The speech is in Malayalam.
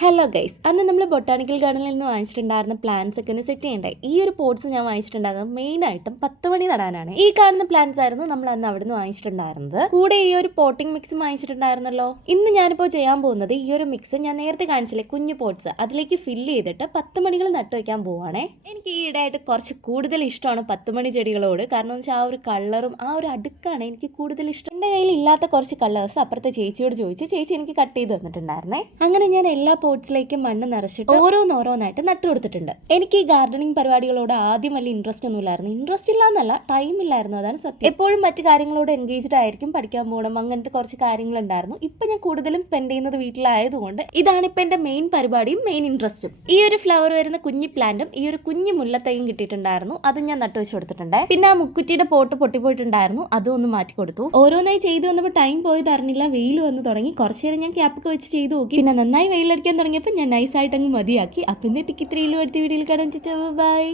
ഹലോ ഗൈസ്, അന്ന് നമ്മൾ ബൊട്ടാണിക്കൽ ഗാർഡനിൽ നിന്ന് വാങ്ങിച്ചിട്ടുണ്ടായിരുന്ന പ്ലാന്റ്സ് ഒക്കെ ഒന്ന് സെറ്റ് ചെയ്യണ്ടേ. ഈ ഒരു പോട്ട്സ് ഞാൻ വാങ്ങിച്ചിട്ടുണ്ടായിരുന്നത് മെയിനായിട്ടും 10 മണി നടാനാണ്. ഈ കാണുന്ന പ്ലാന്റ്സ് ആയിരുന്നു നമ്മൾ അന്ന് അവിടെ നിന്ന് വാങ്ങിച്ചിട്ടുണ്ടായിരുന്നത്. കൂടെ ഈ ഒരു പോട്ടിംഗ് മിക്സും വാങ്ങിച്ചിട്ടുണ്ടായിരുന്നല്ലോ. ഇന്ന് ഞാനിപ്പോൾ ചെയ്യാൻ പോകുന്നത് ഈ ഒരു മിക്സ് ഞാൻ നേരത്തെ കാണിച്ചില്ലേ, കുഞ്ഞു പോട്ട്സ്, അതിലേക്ക് ഫില്ല് ചെയ്തിട്ട് 10 മണികൾ നട്ടു വയ്ക്കാൻ പോവാണേ. എനിക്ക് ഈ ഇടയായിട്ട് കുറച്ച് കൂടുതൽ ഇഷ്ടമാണ് 10 മണി ചെടികളോട്. കാരണം എന്ന് വെച്ചാൽ ആ ഒരു കളറും ആ ഒരു അടുക്കാണ് എനിക്ക് കൂടുതൽ ഇഷ്ടം. എൻ്റെ കയ്യിൽ ഇല്ലാത്ത കുറച്ച് കളേഴ്സ് അപ്പുറത്തെ ചേച്ചിയോട് ചോദിച്ച് ചേച്ചി എനിക്ക് കട്ട് ചെയ്ത് തന്നിട്ടുണ്ടായിരുന്നേ. അങ്ങനെ ഞാൻ എല്ലാ പോട്ട്സിലേക്ക് മണ്ണ് നിറച്ചിട്ട് ഓരോന്നായിട്ട് നട്ടു കൊടുത്തിട്ടുണ്ട്. എനിക്ക് ഈ ഗാർഡനിങ് പരിപാടികളോട് ആദ്യം വലിയ ഇൻട്രസ്റ്റ് ഒന്നും ഇല്ലായിരുന്നു. ഇൻട്രസ്റ്റ് ഇല്ലാന്നല്ല, ടൈം ഇല്ലായിരുന്നു, അതാണ് സത്യം. എപ്പോഴും മറ്റു കാര്യങ്ങളോട് എൻഗേജ്ഡ് ആയിരിക്കും, പഠിക്കാൻ പോകണം, അങ്ങനത്തെ കുറച്ച് കാര്യങ്ങളുണ്ടായിരുന്നു. ഇപ്പൊ ഞാൻ കൂടുതലും സ്പെൻഡ് ചെയ്യുന്നത് വീട്ടിലായതുകൊണ്ട് ഇതാണ് ഇപ്പൊ എന്റെ മെയിൻ പരിപാടിയും മെയിൻ ഇൻട്രസ്റ്റും. ഈ ഒരു ഫ്ലവർ വരുന്ന കുഞ്ഞി പ്ലാന്റും ഈ ഒരു കുഞ്ഞു മുല്ലത്തൈയും കിട്ടിയിട്ടുണ്ടായിരുന്നു, അത് ഞാൻ നട്ടു വെച്ച് കൊടുത്തിട്ടുണ്ട്. പിന്നെ ആ മുക്കുറ്റിയുടെ പോട്ട് പൊട്ടിപ്പോയിട്ടുണ്ടായിരുന്നു, അതും ഒന്ന് മാറ്റി കൊടുത്തു. ഓരോന്നായി ചെയ്തു വന്നപ്പോൾ ടൈം പോയത് അറിഞ്ഞില്ല, വെയിൽ വന്ന് തുടങ്ങി. കുറച്ചു നേരം ഞാൻ ക്യാപ്പൊക്കെ വെച്ച് ചെയ്ത് നോക്കി. പിന്നെ നന്നായി വെയിലടിക്കാൻ തുടങ്ങിയപ്പോൾ ഞാൻ നൈസായിട്ട് അങ്ങ് മതിയാക്കി. അപ്പം ഇന്ന് ടിക്കി 3 അടുത്ത വീഡിയോയിൽ കാണാൻ. ബൈ.